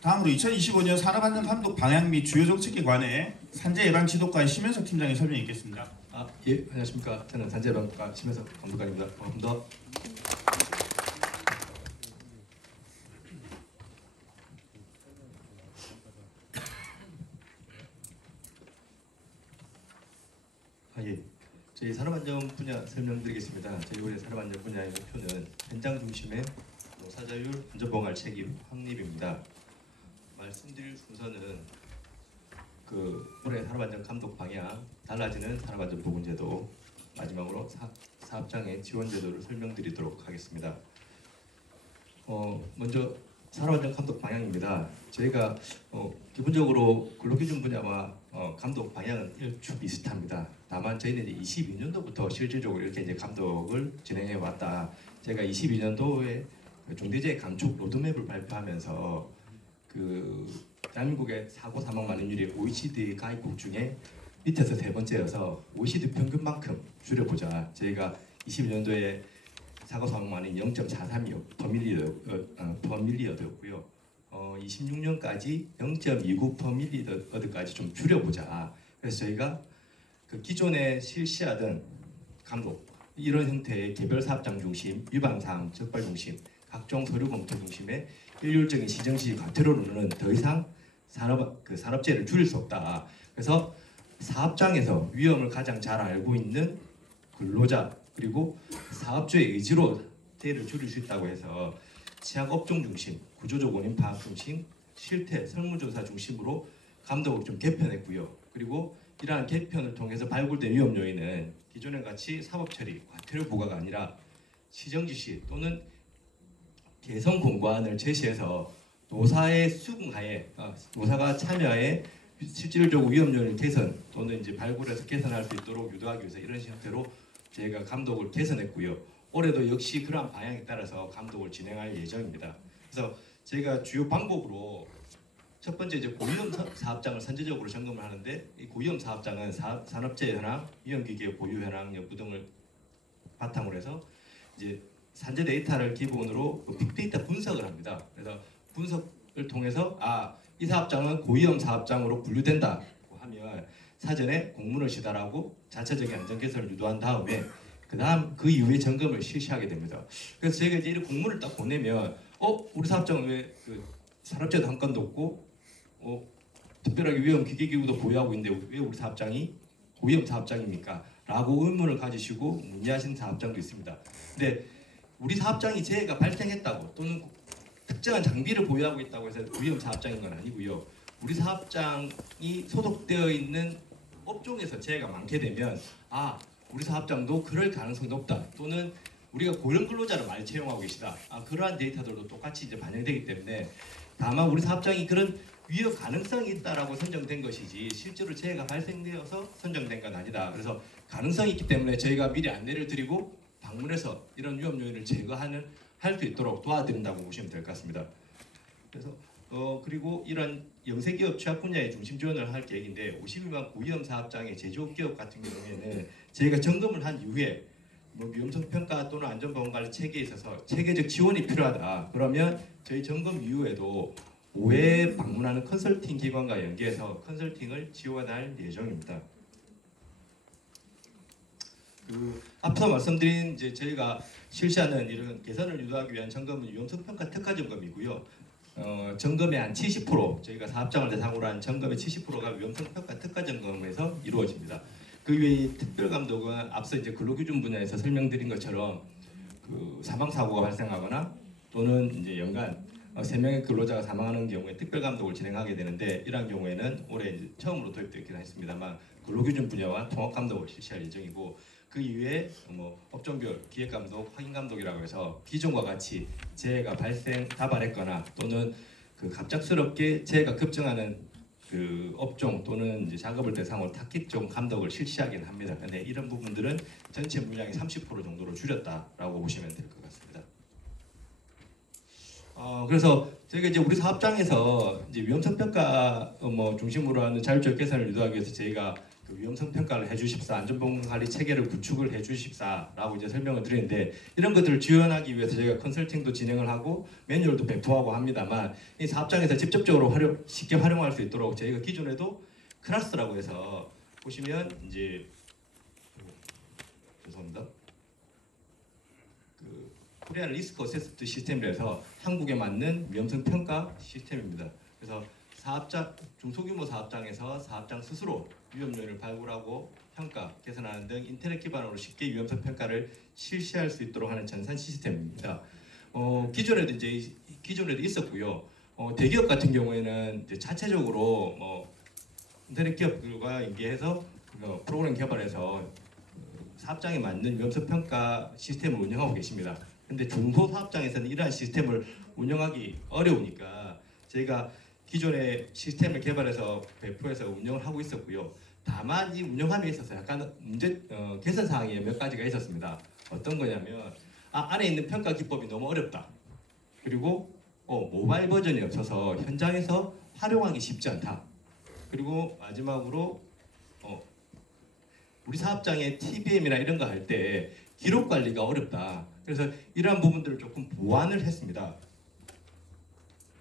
다음으로 2025년 산업안전 감독 방향 및 주요 정책에 관해 산재 예방 지도과의 심현석 팀장의 설명이 있겠습니다. 예, 안녕하십니까. 저는 산재 예방과 심현석 감독관입니다. 반갑습니다. 예. 저희 산업안전 분야 설명드리겠습니다. 저희 올해 산업안전 분야의 목표는 현장 중심의 노사자율 안전보갈 책임 확립입니다. 말씀드릴 순서는 올해 산업안전 감독 방향, 달라지는 산업안전 보건제도, 마지막으로 사업장의 지원제도를 설명드리도록 하겠습니다. 먼저 산업안전 감독 방향입니다. 저희가 기본적으로 근로기준 분야와 감독 방향은 일축 비슷합니다. 다만 저희는 이제 22년도부터 실질적으로 이렇게 이제 감독을 진행해 왔다. 제가 22년도에 중대재해 감축 로드맵을 발표하면서 대한민국의 사고 사망 만원율이 OECD 가입국 중에 밑에서 세 번째여서 OECD 평균만큼 줄여보자. 저희가 22년도에 사고 사망 만원이 0.436 퍼밀리어드였고요. 26년까지 0.29 퍼밀리어드까지 좀 줄여보자. 그래서 저희가 기존에 실시하던 감독 이런 형태의 개별 사업장 중심, 위반 사항 적발 중심, 각종 서류 검토 중심의 일률적인 시정시 과태료로는 더 이상 산업재해를 줄일 수 없다. 그래서 사업장에서 위험을 가장 잘 알고 있는 근로자 그리고 사업주의 의지로 재해를 줄일 수 있다고 해서 취약 업종 중심, 구조적 원인 파악 중심, 실태 설문조사 중심으로 감독을 좀 개편했고요. 그리고 이러한 개편을 통해서 발굴된 위험 요인은 기존과 같이 사법 처리, 과태료 부과가 아니라 시정 지시 또는 개선 공고안을 제시해서 노사의 수긍하에 노사가 참여하에 실질적으로 위험 요인을 개선 또는 이제 발굴해서 개선할 수 있도록 유도하기 위해서 이런 형태로 저희가 감독을 개선했고요. 올해도 역시 그러한 방향에 따라서 감독을 진행할 예정입니다. 그래서 저희가 주요 방법으로 첫 번째 이제 고위험 사업장을 선제적으로 점검을 하는데 이 고위험 사업장은 산업재해 현황, 위험기계 보유 현황 여부 등을 바탕으로 해서 이제 산재 데이터를 기본으로 빅데이터 분석을 합니다. 그래서 분석을 통해서 이 사업장은 고위험 사업장으로 분류된다고 하면 사전에 공문을 시달하고 자체적인 안전 개선을 유도한 다음에 그 이후에 점검을 실시하게 됩니다. 그래서 저희가 이제 이런 공문을 딱 보내면 우리 사업장은 왜 산업재해도 한 건도 없고 특별하게 위험 기계기구도 보유하고 있는데 왜 우리 사업장이 고위험 사업장입니까? 라고 의문을 가지시고 문의하신 사업장도 있습니다. 근데 우리 사업장이 재해가 발생했다고 또는 특정한 장비를 보유하고 있다고 해서 고위험 사업장인 건 아니고요. 우리 사업장이 소속되어 있는 업종에서 재해가 많게 되면 우리 사업장도 그럴 가능성이 높다. 또는 우리가 고령 근로자를 많이 채용하고 계시다. 그러한 데이터들도 똑같이 이제 반영되기 때문에 다만 우리 사업장이 그런 위험 가능성이 있다라고 선정된 것이지 실제로 재해가 발생되어서 선정된 건 아니다. 그래서 가능성이 있기 때문에 저희가 미리 안내를 드리고 방문해서 이런 위험 요인을 할 수 있도록 도와드린다고 보시면 될 것 같습니다. 그래서 그리고 이런 영세기업 취약 분야의 중심 지원을 할 계획인데 50만 고위험 사업장의 제조업 기업 같은 경우에는 저희가 점검을 한 이후에 위험성 평가 또는 안전보건관리 체계에 있어서 체계적 지원이 필요하다. 그러면 저희 점검 이후에도 5회 방문하는 컨설팅 기관과 연계해서 컨설팅을 지원할 예정입니다. 앞서 말씀드린 이제 저희가 실시하는 이런 개선을 유도하기 위한 점검은 위험성 평가 특화 점검이고요. 점검의 한 70% 저희가 사업장을 대상으로 한 점검의 70%가 위험성 평가 특화 점검에서 이루어집니다. 그 외에 특별 감독은 앞서 이제 근로기준 분야에서 설명드린 것처럼 사망 사고가 발생하거나 또는 이제 연간 3명의 근로자가 사망하는 경우에 특별 감독을 진행하게 되는데 이러한 경우에는 올해 이제 처음으로 도입되긴 했습니다만 근로기준 분야와 통합 감독을 실시할 예정이고 그 이후에 업종별 기획 감독, 확인 감독이라고 해서 기존과 같이 재해가 다발했거나 또는 갑작스럽게 재해가 급증하는 업종 또는 이제 작업을 대상으로 타깃종 감독을 실시하긴 합니다. 근데 이런 부분들은 전체 물량의 30% 정도로 줄였다라고 보시면 될 것 같습니다. 그래서 저희가 이제 우리 사업장에서 이제 위험성 평가 중심으로 하는 자율적 개선을 유도하기 위해서 저희가 그 위험성 평가를 해주십사, 안전보건관리 체계를 구축을 해주십사라고 이제 설명을 드리는데 이런 것들을 지원하기 위해서 저희가 컨설팅도 진행을 하고 매뉴얼도 배포하고 합니다만 이 사업장에서 직접적으로 쉽게 활용할 수 있도록 저희가 기존에도 크라스라고 해서 보시면 이제 죄송합니다. 그 코리안 리스크 어세스먼트 시스템이라서 한국에 맞는 위험성 평가 시스템입니다. 그래서 사업장 중소규모 사업장에서 사업장 스스로 위험 요인을 발굴하고 평가, 개선하는 등 인터넷 기반으로 쉽게 위험성 평가를 실시할 수 있도록 하는 전산 시스템입니다. 기존에도 있었고요. 대기업 같은 경우에는 이제 자체적으로 인터넷 기업들과 연계해서 프로그램 개발해서 사업장에 맞는 위험성 평가 시스템을 운영하고 계십니다. 근데 중소 사업장에서는 이러한 시스템을 운영하기 어려우니까 저희가 기존의 시스템을 개발해서 배포해서 운영을 하고 있었고요. 다만 이 운영함에 있어서 약간 개선 사항이 몇 가지가 있었습니다. 어떤 거냐면 안에 있는 평가 기법이 너무 어렵다. 그리고 모바일 버전이 없어서 현장에서 활용하기 쉽지 않다. 그리고 마지막으로 우리 사업장의 TBM이나 이런 거 할 때 기록 관리가 어렵다. 그래서 이러한 부분들을 조금 보완을 했습니다.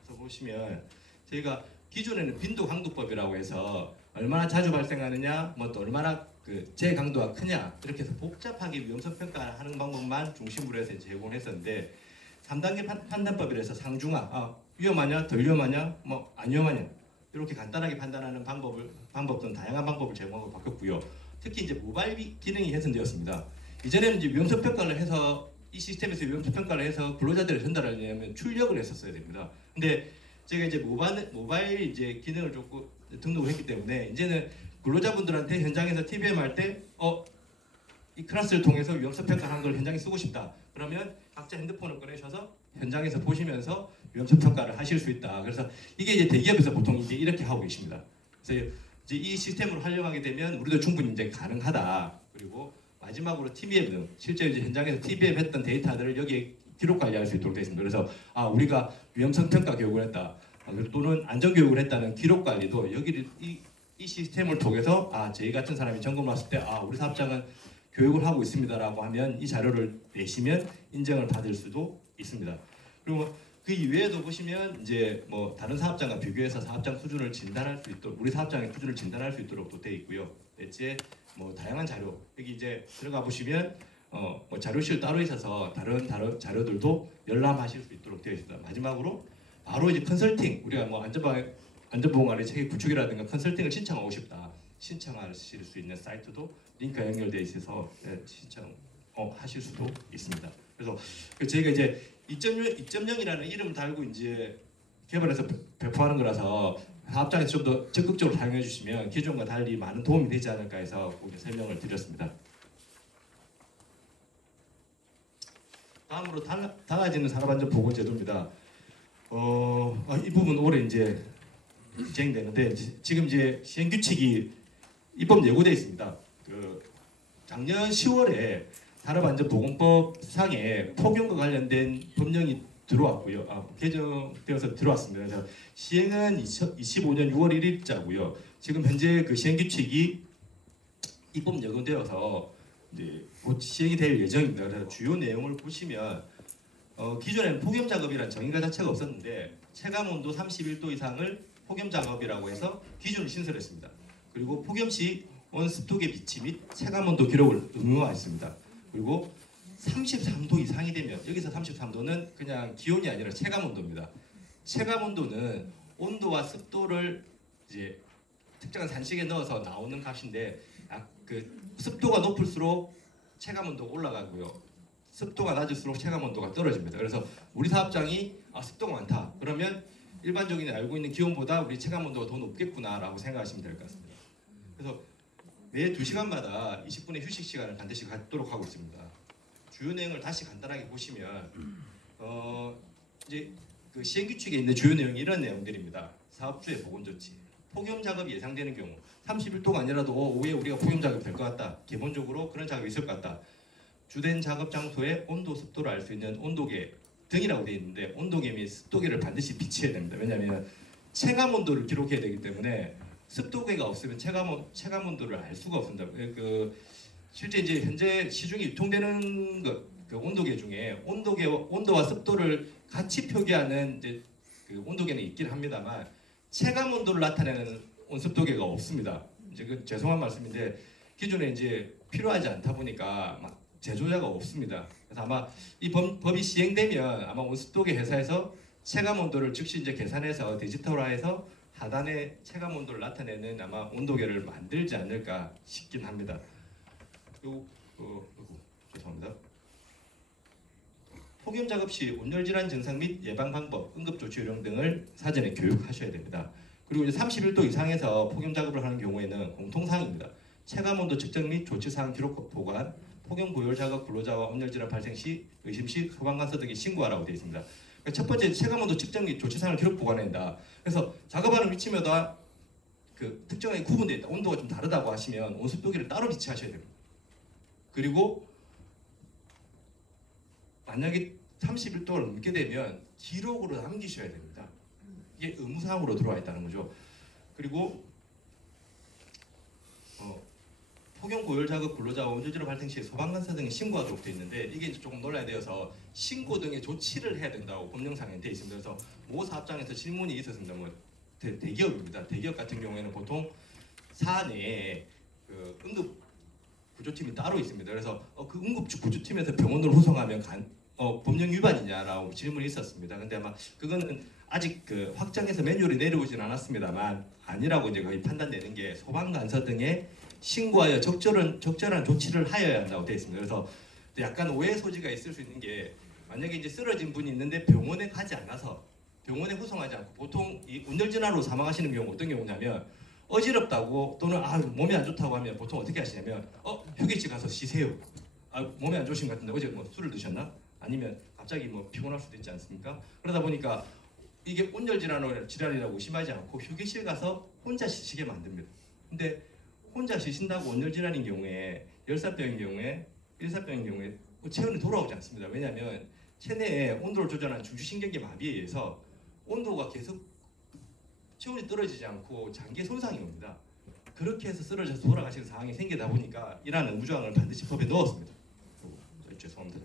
그래서 보시면 저희가 기존에는 빈도 강도법이라고 해서 얼마나 자주 발생하느냐, 또 얼마나 그 재강도가 크냐 이렇게 해서 복잡하게 위험성 평가하는 방법만 중심으로 해서 제공했었는데 3단계 판단법이라서 상중하, 위험하냐, 덜 위험하냐, 안 위험하냐 이렇게 간단하게 판단하는 방법은 다양한 방법을 제공하고 바뀌었고요. 특히 이제 모바일 기능이 개선되었습니다. 이전에는 이제 위험성 평가를 해서 이 시스템에서 위험성 평가를 해서 근로자들을 전달하려면 출력을 했었어야 됩니다. 근데 제가 이제 모바일 이제 기능을 조금 등록을 했기 때문에 이제는 근로자분들한테 현장에서 TBM 할 때 이 클래스를 통해서 위험성 평가한 걸 현장에 쓰고 싶다. 그러면 각자 핸드폰을 꺼내셔서 현장에서 보시면서 위험성 평가를 하실 수 있다. 그래서 이게 이제 대기업에서 보통 이제 이렇게 하고 계십니다. 그래서 이제 이 시스템으로 활용하게 되면 우리도 충분히 이제 가능하다. 그리고 마지막으로 TBM 등 실제 이제 현장에서 TBM 했던 데이터들을 여기에 기록 관리할 수 있도록 되어 있습니다. 그래서 우리가 위험성 평가 교육을 했다. 또는 안전 교육을 했다는 기록 관리도 여기를 이 시스템을 통해서 저희 같은 사람이 점검을 왔을 때 우리 사업장은 교육을 하고 있습니다라고 하면 이 자료를 내시면 인정을 받을 수도 있습니다. 그리고 그 이외에도 보시면 이제 다른 사업장과 비교해서 사업장 수준을 진단할 수 있도록 우리 사업장의 수준을 진단할 수 있도록 또 되어 있고요. 넷째 다양한 자료 여기 이제 들어가 보시면 자료실 따로 있어서 다른 자료들도 열람하실 수 있도록 되어 있습니다. 마지막으로 바로 이제 컨설팅 우리가 안전보건관리 체계 구축이라든가 컨설팅을 신청하고 싶다. 신청하실 수 있는 사이트도 링크가 연결되어 있어서 신청하실 수도 있습니다. 그래서 저희가 이제 2.0이라는 이름 달고 이제 개발해서 배포하는 거라서 사업장에서 좀 더 적극적으로 사용해 주시면 기존과 달리 많은 도움이 되지 않을까 해서 꼭 설명을 드렸습니다. 다음으로 달라지는 산업안전보건제도입니다. 이 부분 올해 이제 진행되는데 지금 이제 시행 규칙이 입법 예고돼 있습니다. 작년 10월에 산업안전보건법상에 폭염과 관련된 법령이 들어왔고요. 개정되어서 들어왔습니다. 그래서 시행은 2025년 6월 1일자고요. 지금 현재 그 시행 규칙이 입법 예고되어서 이제 곧 시행이 될 예정입니다. 그래서 주요 내용을 보시면 기존에는 폭염 작업이란 정의가 자체가 없었는데 체감 온도 31도 이상을 폭염 작업이라고 해서 기준을 신설했습니다. 그리고 폭염 시 온습도계 비치 및 체감 온도 기록을 의무화했습니다. 그리고 33도 이상이 되면 여기서 33도는 그냥 기온이 아니라 체감 온도입니다. 체감 온도는 온도와 습도를 이제 특정한 산식에 넣어서 나오는 값인데 그 습도가 높을수록 체감 온도가 올라가고요. 습도가 낮을수록 체감 온도가 떨어집니다. 그래서 우리 사업장이 습도가 많다. 그러면 일반적인 알고 있는 기온보다 우리 체감 온도가 더 높겠구나라고 생각하시면 될 것 같습니다. 그래서 매 2시간마다 20분의 휴식 시간을 반드시 갖도록 하고 있습니다. 주요 내용을 다시 간단하게 보시면 이제 그 시행 규칙에 있는 주요 내용이 이런 내용들입니다. 사업주의 보건 조치, 폭염 작업이 예상되는 경우 31도가 아니라도 오후에 우리가 폭염 작업이 될 것 같다. 기본적으로 그런 작업이 있을 것 같다. 주된 작업 장소의 온도, 습도를 알 수 있는 온도계 등이라고 되어 있는데 온도계 및 습도계를 반드시 비치해야 됩니다. 왜냐하면 체감 온도를 기록해야 되기 때문에 습도계가 없으면 체감 온도를 알 수가 없습니다. 실제 이제 현재 시중에 유통되는 그 온도계 중에 온도와 습도를 같이 표기하는 이제 그 온도계는 있긴 합니다만 체감 온도를 나타내는 온습도계가 없습니다. 이제 그 죄송한 말씀인데 기존에 이제 필요하지 않다 보니까 막 제조자가 없습니다. 그래서 아마 이 법이 시행되면 아마 온습도계 회사에서 체감 온도를 즉시 이제 계산해서 디지털화해서 하단에 체감 온도를 나타내는 아마 온도계를 만들지 않을까 싶긴 합니다. 그리고 죄송합니다. 폭염 작업 시 온열 질환 증상 및 예방 방법, 응급 조치 요령 등을 사전에 교육하셔야 됩니다. 그리고 이제 31도 이상에서 폭염 작업을 하는 경우에는 공통사항입니다. 체감 온도 측정 및 조치 사항 기록 보관, 폭염 고열 작업 근로자와 온열 질환 발생 시 의심 시 소방관서 등에 신고하라고 되어 있습니다. 첫 번째 체감 온도 측정 및 조치 사항을 기록 보관한다. 그래서 작업하는 위치마다 그 특정하게 구분되어 있다. 온도가 좀 다르다고 하시면 온습도계를 따로 비치하셔야 됩니다. 그리고 만약에 31도를 넘게 되면 기록으로 남기셔야 됩니다. 이게 의무사항으로 들어와 있다는 거죠. 그리고 폭염 고열 작업 근로자와 온열 질환 발생 시 소방관사 등에 신고하도록 되어 있는데 이게 이제 조금 논란이 되어서 신고 등의 조치를 해야 된다고 법령상에 되어 있습니다. 그래서 모 사업장에서 질문이 있었습니다. 뭐 대기업입니다. 대기업 같은 경우에는 보통 사내에 그 응급 구조팀이 따로 있습니다. 그래서 그 응급 구조팀에서 병원으로 후송하면 법령 위반이냐라고 질문이 있었습니다. 근데 아마 그거는 아직 그 확정해서 매뉴얼이 내려오진 않았습니다만 아니라고 이제 거의 판단되는 게 소방관서 등에 신고하여 적절한 조치를 하여야 한다고 되어 있습니다. 그래서 약간 오해 소지가 있을 수 있는 게 만약에 이제 쓰러진 분이 있는데 병원에 가지 않아서 병원에 후송하지 않고 보통 이 온열 질환으로 사망하시는 경우 어떤 경우냐면 어지럽다고 또는 몸이 안 좋다고 하면 보통 어떻게 하시냐면 휴게실 가서 쉬세요. 몸이 안 좋으신 것 같은데 어제 뭐 술을 드셨나? 아니면 갑자기 뭐 피곤할 수도 있지 않습니까? 그러다 보니까 이게 온열 질환이라고 의심하지 않고 휴게실 가서 혼자 쉬시게 만듭니다. 근데 혼자 쉬신다고 온열 질환인 경우에 열사병인 경우에 일사병인 경우에 체온이 돌아오지 않습니다. 왜냐하면 체내에 온도를 조절하는 중추신경계 마비에 의해서 온도가 계속 체온이 떨어지지 않고 장기에 손상이 옵니다. 그렇게 해서 쓰러져서 돌아가시는 상황이 생기다 보니까 이러한 의무조항을 반드시 법에 넣었습니다. 죄송합니다.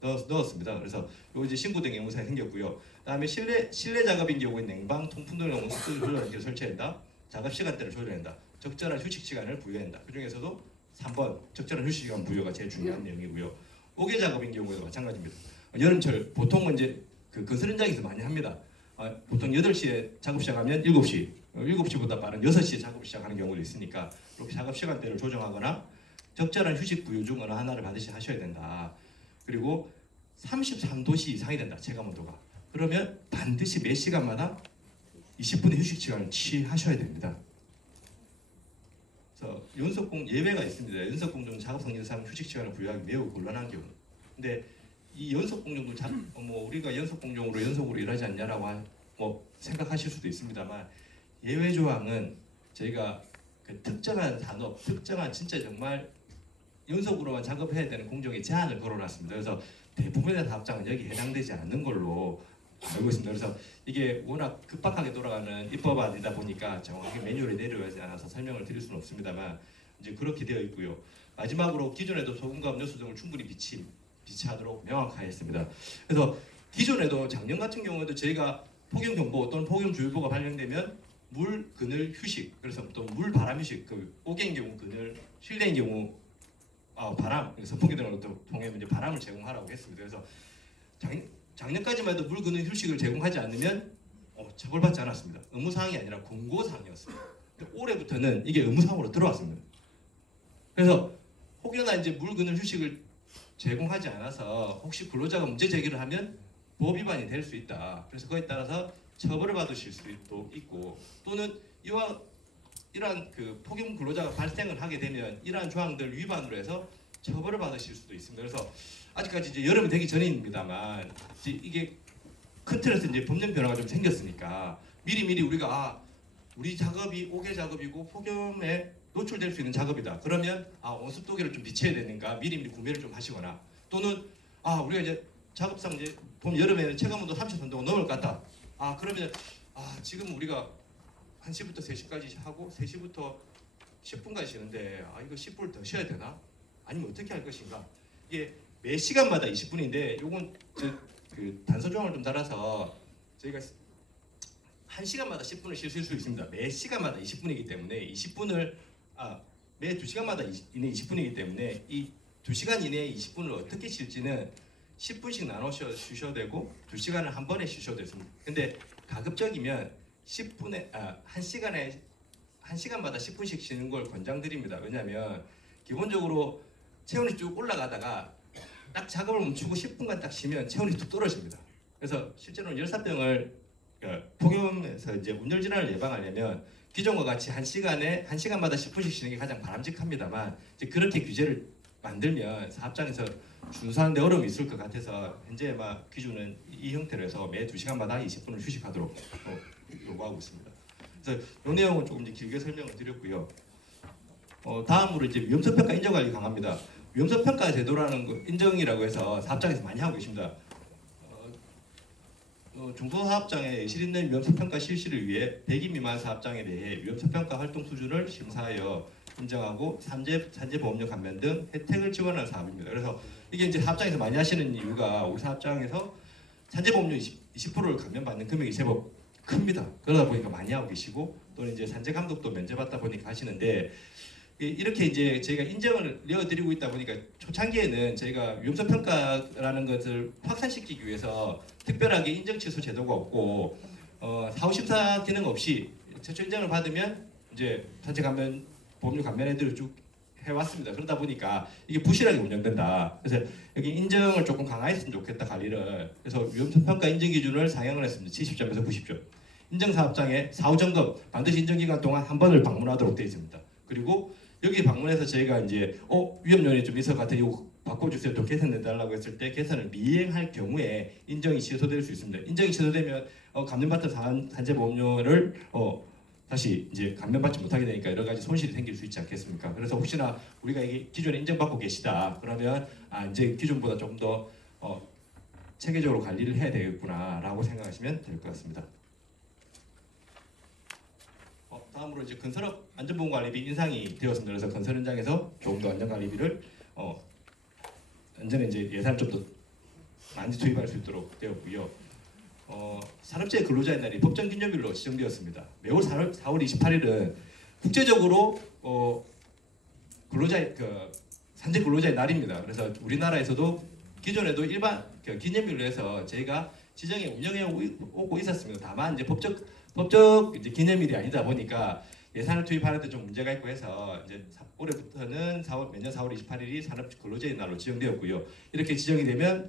넣었습니다. 그래서 요 이제 신고 등 의무사항이 생겼고요. 그다음에 실내 작업인 경우에 냉방, 통풍 등의 온습도를 조절하는 설치한다. 작업 시간대를 조절한다. 적절한 휴식 시간을 부여한다. 그 중에서도 3번 적절한 휴식 시간 부여가 제일 중요한 내용이고요. 옥외 작업인 경우에도 마찬가지입니다. 여름철 보통은 이제 그 건설 현장에서 많이 합니다. 보통 8시에 작업 시작하면 7시, 7시보다 빠른 6시에 작업 시작하는 경우도 있으니까 그렇게 작업 시간대를 조정하거나 적절한 휴식 부여 중 어느 하나를 반드시 하셔야 된다. 그리고 33도씨 이상이 된다. 체감 온도가. 그러면 반드시 몇 시간마다 20분의 휴식 시간을 취하셔야 됩니다. 그래서 연속공 예외가 있습니다. 연속공정 작업 성질상 휴식 시간을 부여하기 매우 곤란한 경우. 근데 이 연속공정도 우리가 연속공정으로 연속으로 일하지 않냐라고 생각하실 수도 있습니다만 예외 조항은 저희가 그 특정한 산업, 특정한 진짜 정말 연속으로만 작업해야 되는 공정에 제한을 걸어놨습니다. 그래서 대부분의 사업장은 여기 해당되지 않는 걸로 알고 있습니다. 그래서 이게 워낙 급박하게 돌아가는 입법안이다 보니까 정확하게 매뉴얼이 내려오지 않아서 설명을 드릴 수는 없습니다만 이제 그렇게 되어 있고요. 마지막으로 기존에도 소금과 음료수 등을 충분히 비치하도록 명확하였습니다. 그래서 기존에도 작년 같은 경우에도 저희가 폭염경보 또는 폭염주의보가 발령되면 물, 그늘, 휴식 그래서 또 물, 바람, 휴식 그 옥외인 경우 그늘, 실내인 경우 바람, 선풍기 등을 통해 이제 바람을 제공하라고 했습니다. 그래서 작년까지만 해도 물, 그늘, 휴식을 제공하지 않으면 처벌받지 않았습니다. 의무사항이 아니라 권고사항이었습니다. 근데 올해부터는 이게 의무사항으로 들어왔습니다. 그래서 혹여나 이제 물, 그늘, 휴식을 제공하지 않아서 혹시 근로자가 문제 제기를 하면 법 위반이 될 수 있다. 그래서 그에 따라서 처벌을 받으실 수도 있고 또는 이러한 그 폭염 근로자가 발생을 하게 되면 이러한 조항들 위반으로 해서 처벌을 받으실 수도 있습니다. 그래서 아직까지 이제 여름이 되기 전입니다만 이게 큰 틀에서 이제 법령 변화가 좀 생겼으니까 미리 우리가 우리 작업이 옥외 작업이고 폭염에 노출될 수 있는 작업이다. 그러면 온습도계를 좀 비춰야 되는가 미리 구매를 좀 하시거나 또는 우리가 이제 작업상 이제 봄 여름에는 체감온도 33도가 넘을 것 같다. 그러면 지금 우리가 1시부터 3시까지 하고 3시부터 10분까지 쉬는데 이거 10분을 더 쉬어야 되나? 아니면 어떻게 할 것인가? 이게 매 시간마다 20분인데 요건 그 단서 조항을 좀 달아서 저희가 1시간마다 10분을 쉴 수 있습니다. 매 시간마다 20분이기 때문에 20분을 매 2시간마다 이내 20분이기 때문에 이 2시간 이내에 20분을 어떻게 쉴지는 10분씩 나눠 쉬셔도 되고 2시간을 한 번에 쉬셔도 됩니다. 근데 가급적이면 1시간마다 10분씩 쉬는 걸 권장드립니다. 왜냐하면 기본적으로 체온이 쭉 올라가다가 딱 작업을 멈추고 10분간 딱 쉬면 체온이 뚝 떨어집니다. 그래서 실제로는 열사병을 폭염에서 이제 운열 질환을 예방하려면 기존과 같이 1시간마다 10분씩 쉬는 게 가장 바람직합니다만 이제 그렇게 규제를 만들면 사업장에서 준수하는데 어려움이 있을 것 같아서 현재 기준은 이 형태로 해서 매 2시간마다 20분을 휴식하도록 요구하고 있습니다. 그래서 이 내용은 조금 이제 길게 설명을 드렸고요. 다음으로 이제 위험성 평가 인정 관리 강화입니다. 위험성 평가 제도라는 거 인정이라고 해서 사업장에서 많이 하고 계십니다. 중소사업장의 실있는 위험성 평가 실시를 위해 100인 미만 사업장에 대해 위험성 평가 활동 수준을 심사하여 인정하고 산재보험료 감면 등 혜택을 지원하는 사업입니다. 그래서 이게 이제 사업장에서 많이 하시는 이유가 우리 사업장에서 산재보험료 20%를 감면받는 금액이 제법 큽니다. 그러다 보니까 많이 하고 계시고 또는 이제 산재 감독도 면제받다 보니까 하시는데 이렇게 이제 저희가 인정을 내어드리고 있다 보니까 초창기에는 저희가 위험성 평가라는 것을 확산시키기 위해서 특별하게 인정 취소 제도가 없고 사후 심사 기능 없이 최초 인정을 받으면 이제 산재 감면 보험료 감면 애들을 쭉 해왔습니다. 그러다 보니까 이게 부실하게 운영된다. 그래서 여기 인정을 조금 강화했으면 좋겠다 관리를. 그래서 위험성 평가 인정 기준을 상향을 했습니다. 70점에서 90점. 인정 사업장에 사후 점검 반드시 인정 기간 동안 한 번을 방문하도록 되어 있습니다. 그리고 여기 방문해서 저희가 이제 위험 요인이 좀 있을 것 같아 이거 바꿔주세요 또 개선해달라고 했을 때 개선을 미행할 경우에 인정이 취소될 수 있습니다. 인정이 취소되면 감면받던 산재보험료를 다시 이제 감면받지 못하게 되니까 여러 가지 손실이 생길 수 있지 않겠습니까? 그래서 혹시나 우리가 이게 기존에 인정받고 계시다 그러면 이제 기존보다 조금 더 체계적으로 관리를 해야 되겠구나라고 생각하시면 될 것 같습니다. 다음으로 이제 건설업 안전보험관리비 인상이 되었습니다. 그래서 건설 현장에서 조금 더 안전관리비를 안전에 이제 예산을 좀 더 많이 투입할 수 있도록 되었고요. 산업재해 근로자의 날이 법정 기념일로 지정되었습니다. 매월 4월 28일은 국제적으로 산재 근로자의 날입니다. 그래서 우리나라에서도 기존에도 일반 기념일로 해서 저희가 지정에 운영해 오고 있었습니다. 다만 이제 법적 이제 기념일이 아니다 보니까 예산을 투입하는 데 좀 문제가 있고 해서 이제 올해부터는 매년 4월 28일이 산업 근로자의 날로 지정되었고요. 이렇게 지정이 되면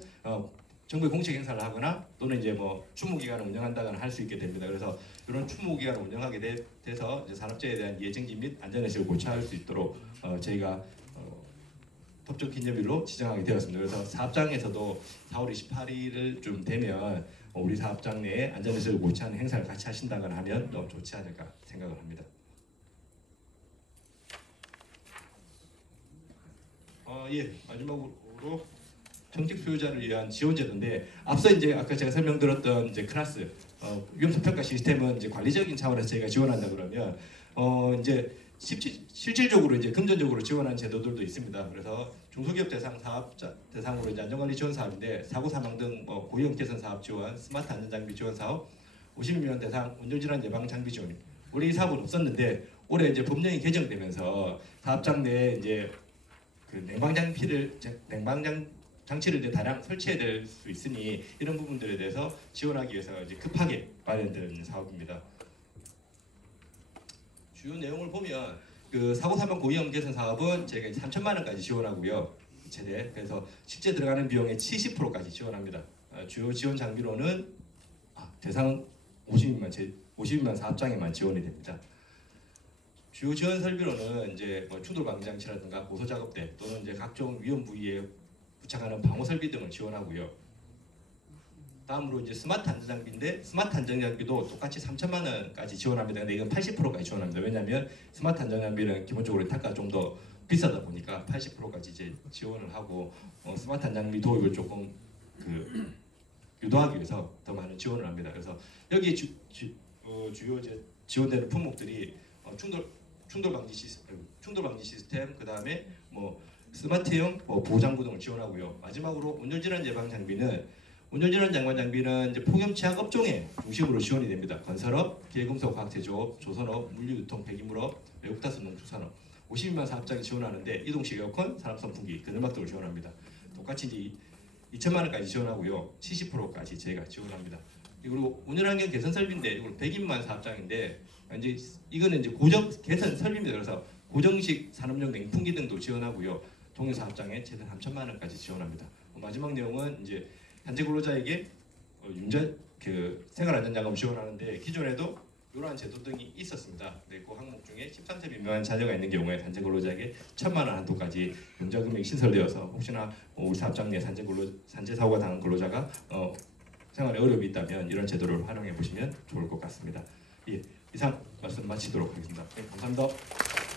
정부의 공식 행사를 하거나 또는 이제 추모 기간을 운영한다거나 할 수 있게 됩니다. 그래서 이런 추모 기간을 운영하게 돼서 이제 산업재해에 대한 예정지 및 안전의식을 고취할 수 있도록 저희가 법적 기념일로 지정하게 되었습니다. 그래서 사업장에서도 4월 28일을 좀 되면 우리 사업장 내에 안전의식을 고취하는 행사를 같이 하신다거나 하면 너무 좋지 않을까 생각을 합니다. 마지막으로 정직 수요자를 위한 지원 제도인데 앞서 이제 아까 제가 설명드렸던 이제 클래스 위험성 평가 시스템은 이제 관리적인 차원에서 저희가 지원한다 그러면 이제 실질적으로 이제 금전적으로 지원하는 제도들도 있습니다. 그래서 중소기업 대상 사업자 대상으로 이제 안전관리 지원 사업인데 사고 사망 등 고위험 개선 사업 지원, 스마트 안전장비 지원 사업, 50명 대상 운전질환 예방 장비 지원. 올해 이 사업은 없었는데 올해 이제 법령이 개정되면서 사업장 내에 이제 그 장치를 이제 다량 설치해야 될 수 있으니 이런 부분들에 대해서 지원하기 위해서 이제 급하게 마련된 사업입니다. 주요 내용을 보면 그 사고 사망 고위험 개선 사업은 저희가 3천만 원까지 지원하고요. 최대 그래서 실제 들어가는 비용의 70%까지 지원합니다. 주요 지원 장비로는 대상 50인만 사업장에만 지원이 됩니다. 주요 지원 설비로는 이제 추돌 방지 장치라든가 고소 작업대 또는 이제 각종 위험 부위에 부착하는 방호 설비 등을 지원하고요. 다음으로 이제 스마트 안전장비인데 스마트 안전장비도 똑같이 3천만 원까지 지원합니다. 근데 이건 80%까지 지원합니다. 왜냐하면 스마트 안전장비는 기본적으로 단가가 좀 더 비싸다 보니까 80%까지 이제 지원을 하고 스마트 안전장비 도입을 조금 유도하기 위해서 더 많은 지원을 합니다. 그래서 여기 주요 이제 지원되는 품목들이 충돌 방지 시스템, 그 다음에 뭐 스마트형 보호장구 등을 지원하고요. 마지막으로 운전질환 예방 장비는 이제 폭염 취약 업종에 중심으로 지원이 됩니다. 건설업, 기계금속 화학 제조업, 조선업, 물류유통, 폐기물업, 외국타선 농축산업 50만 사업장이 지원하는데 이동식 에어컨, 산업선풍기, 그늘막 등을 지원합니다. 똑같이 이제 2천만 원까지 지원하고요. 70%까지 저희가 지원합니다. 그리고 운전환경 개선 설비인데 이건 100인만 사업장인데 이제 이거는 이제 고정 개선 설비입니다. 그래서 고정식 산업용 냉풍기 등도 지원하고요. 동일 사업장에 최대 3천만 원까지 지원합니다. 마지막 내용은 이제 단체 근로자에게 생활안전자금 지원하는데 기존에도 이러한 제도 등이 있었습니다. 네, 그 항목 중에 13세 미만 자녀가 있는 경우에 단체 근로자에게 1,000만 원 한도까지 용자 금액이 신설되어서 혹시나 우리 사업장 내 산재 사고가 당한 근로자가 생활에 어려움이 있다면 이런 제도를 활용해 보시면 좋을 것 같습니다. 예, 이상 말씀 마치도록 하겠습니다. 네, 감사합니다.